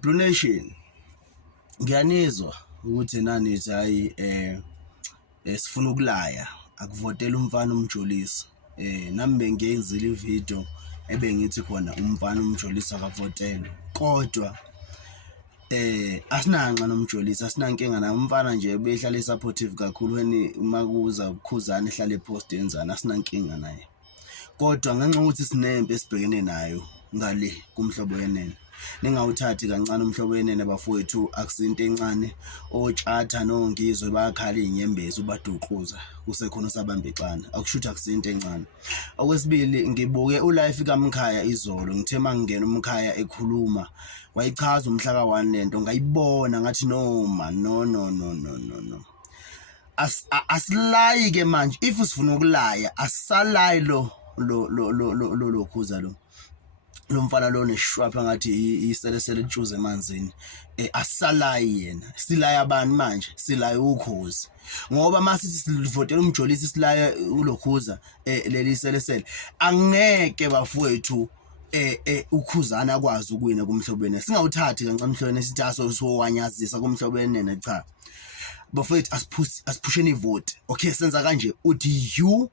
Blue Nation, ngiyanizwa ukuthi nanithi hayi sifuna ukulaya akuvotela umfana umjolisi. Nami bengiyenzile ivideo ebengithi khona umfana umjolisi akavotelwe, kodwa asinanqa nomjolisi, asinankinga naye. Umfana nje behlala supportive kakhulu when makuza ukukhuzana ehlala epost yenzana, asinankinga naye. Kodwa ngenxa ukuthi sinempe esibhekene nayo ngale kumhlobo wenene, ningawuthathi kancane umhlobo wenene bafowethu, akusinto encane. Otshatha nongizwe bayakhala inyembezi ubaduquza kusekhona sabambexana, akushutha akusinto encane. Okwesibili, ngibuke ulife kaMkhaya izolo, ngithe mangingena uMkhaya ekhuluma wayichaza umhla ka1 lento ngayibona ngathi no man, no. Asilayi ke manje, if sifuna ukulaya asalayi lo khuza lo mfana lo neshwapha ngathi iselesele lichuze emanzini. Asalayi yena, silaya abantu manje, silaya ukhozi. Ngoba masithi sivotela umjolisi silaya ulokhuza leli selesele, angeke bafowethu ukhuzana akwazi ukuwina kumhlobene. Singawuthathi kancane umhlobene sithi asowanyazisa kumhlobene, cha bafowethu, asiphusheni ivote. Okay, senza kanje, uthi UWFM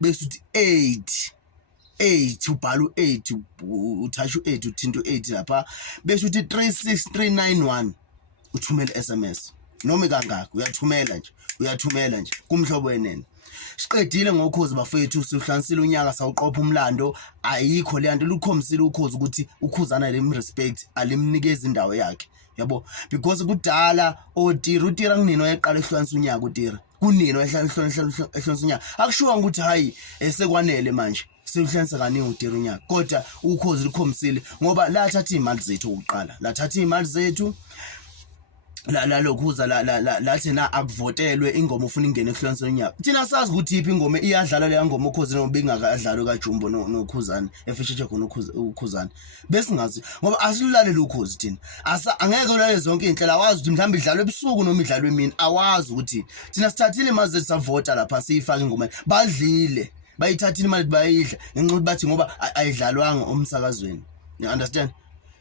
bese uthi 8 ubhala u8 uthasha u8 uthinta u8 lapha bese uthi 36391 uthumela SMS noma kangaka uyathumela nje kumhlobo wenene. Siqedile ngokhozi bafethu, sihlanisile unyaka sawuqopha umlando. Ayikho le nto lukhomisile ukhozi ukuthi ukhuzana lemrespect, alimnikeza indawo yakhe, yabo, because kudala utira kunino eqala ehlukanisa unyaka, utira kunino ehlukanisa unyaka, akushuka ukuthi hayi sekwanele manje sekuhlanisa kaningi utira unyaka. Kodwa ukhozi likhomisile ngoba lathatha imali zethu ukuqala, lathatha imali zethu la lokhuza la thina akuvotelwe ingoma ufuna ingene ehlukanisa unyaka. Thina sazi ukuthi iphi ingoma iyadlala le ngoma ukhozi noma bengakadlalo kaJumbo nokhuzana efisheche khona ukhuzana, besingazi ngoba asilulalela ukhozi thina. Angeke ulale zonke inhlela, awazi ukuthi mhlawumbe idlalwe ebusuku noma idlalwe emini, awazi ukuthi thina sithathile imali zethu savota lapha siyifaka ingoma, badlile bayithathile imali bayidla ngenxa bathi ngoba ayidlalwanga umsakazweni, you understand?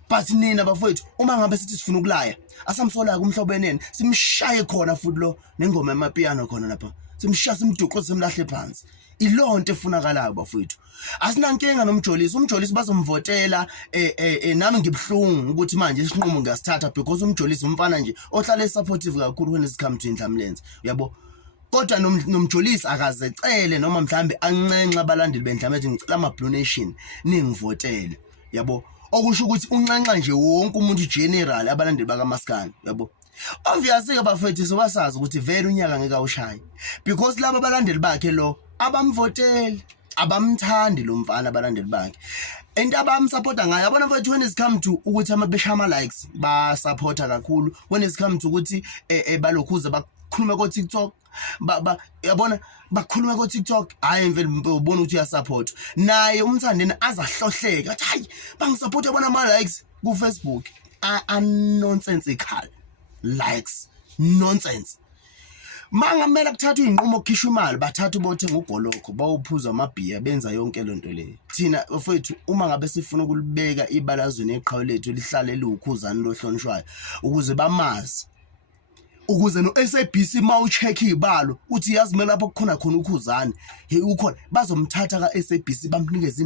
But nina bafowethu, uma ngabe sithi sifuna ukulaya, asamsola kumhlobo wenene, simshaye khona futhi lo nengoma emapiano khona lapha, simshaya simduqoze simlahle phansi. Ilonto efunakalayo bafowethu. Asinankinga nomjolisi, umjolisi bazomvotela. Nami ngibhlungu ukuthi manje isinqumo ngasithatha because umjolisi umfana nje ohlala supportive kakhulu when it comes to indlamlenze, uyabo. Kodwa nomjolisi akazecele noma mhlambe ancenxa abalandeli bendlamethi ngicela ama-Blue Nation ningivotele, yabo. Okusho ukuthi uncenxa nje wonke umuntu general abalandeli bakaMaskandi, yabo. Obviously ke bafethu sobasazi ukuthi vele unyaka ngeke awushaye because laba abalandeli bakhe lo abamvoteli, abamthandi lo mfana abalandeli bakhe. Into abamsupporta ngayo, yabona mfethu, when it come to ukuthi amabesha ama-likes ba supporta kakhulu, when it come to ukuthi balokhuza bakhuluma ko TikTok, yabona bakhuluma ko TikTok, hayi mvele ubona ukuthi uyasupport naye umthandeni azahlohleka athi hayi bangisupport yabona ama-likes ku Facebook. Nonsensical likes, nonsense. Mangamela kuthatha inqumo ukukhishwa imali, bathatha ubothenga ugolokho bawuphuza amabhiya, benza yonke lento leyo. Thina mfowethu, uma ngabe sifuna ukulibeka ibalazweni eqhawe lethu lihlale liwukhuzana lohlonishwayo ukuze bamazi, ukuze no-SABC mawucheck ibalo uthi yazimela lapho kukhona ukhuzana ukhona, bazomthatha ka-SABC bamnikeza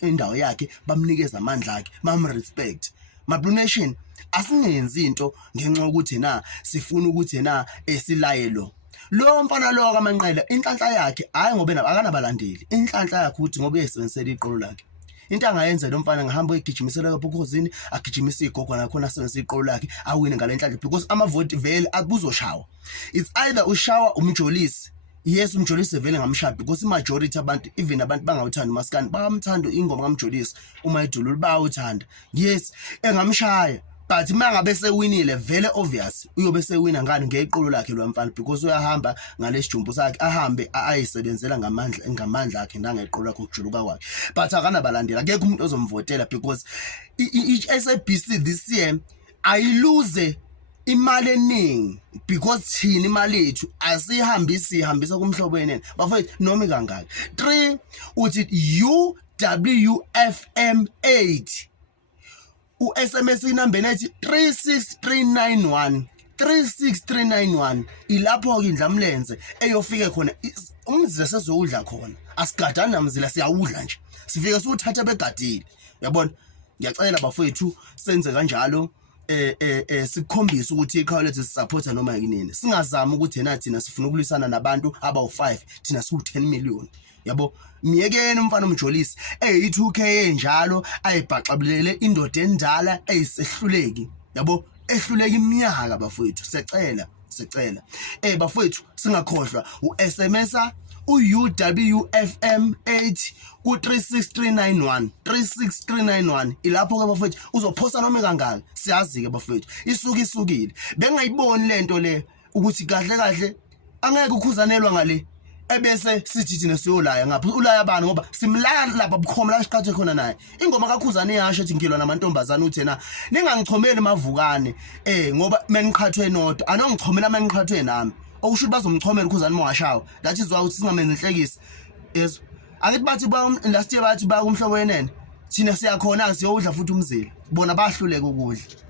indawo yakhe, bamnikeza amandla akhe, bamrespect. Ma-Blue Nation, asingenzi into ngenxa ukuthi na sifuna ukuthi na esilayelo lo mfana lo kaManqela. Inhlanhla yakhe hayi ngoba akanabalandeli, inhlanhla yakhe ukuthi ngoba uyisebenzisela iqolo lakhe. Into angayenza lo mfana ngahamba egijimisela lapho ekhosini, agijimisa igogo nakhona asebenzisa iqolo lakhe awine ngalenhlanhla because amavoti vele abuzoshawa. It's either ushawa umjolisi, yes umjolisi vele ngamshaya because imajority abantu, even abantu bangawuthanda uMaskandi bamthanda ingoma kaMjolisi, uma idululu bayawuthanda, yes engamshaya but mangabe sewinile vele obvious uyobe sewina ngani ngeqolo lakhe lwamfana because uyahamba ngalesijumbu sakhe ahambe ayisebenzela ngamandla akhe nangeqolo lakhe ukujuluka kwakhe but akanabalandela akekho umuntu ozomvotela because iSABC this year ayiluze imali eningi because thina imali yethu asihambisa kumhlobo yenene bafethu noma kangaka 3 uthi UWFM 8 u-SMS inambeni ethi 36391 ilapho ke indlamlenze eyofike khona umzila sezowudla khona asigadani namzila siyawudla nje sifike siwuthatha begadile uyabona ngiyacela bafethu senze kanjalo sikhombisa ukuthi ikhawulethe sisupporta noma yini singazama ukuthi thina sifuna ukulwisana nabantu abawu5 thina siwu10 million yabo miyekeni umfana umjolisi 2K njalo ayibhaxabulele indoda endala eyisehluleki yabo ehluleka iminyaka bafethu secela bafethu singakhohlwa uSMSa uUWFM 8 ku36391 ilapho ke bafethu uzophosta noma kangaka siyazi ke bafethu isukile bengayiboni lento le ukuthi kahle angeke ukhuzanelwa ngale ebese sithi thina siyolaya ngapha ulaya abantu ngoba simlaya lapha bukhoma la siqhathe khona naye ingoma kakhuzane iyasho ethi ngilwa namantombazana uthena ningangichomeli mavukane ngoba meniqhathwe nodwa anongichomela meniqhathwe nami okusho bazomchomela ukhuzane mowashawa that is why uthi singamenze inhlekisi yeso angithi bathi last year bathi ba kumhlobo yenene thina siyakhona siyodla futhi umzila bona bahluleka ukudla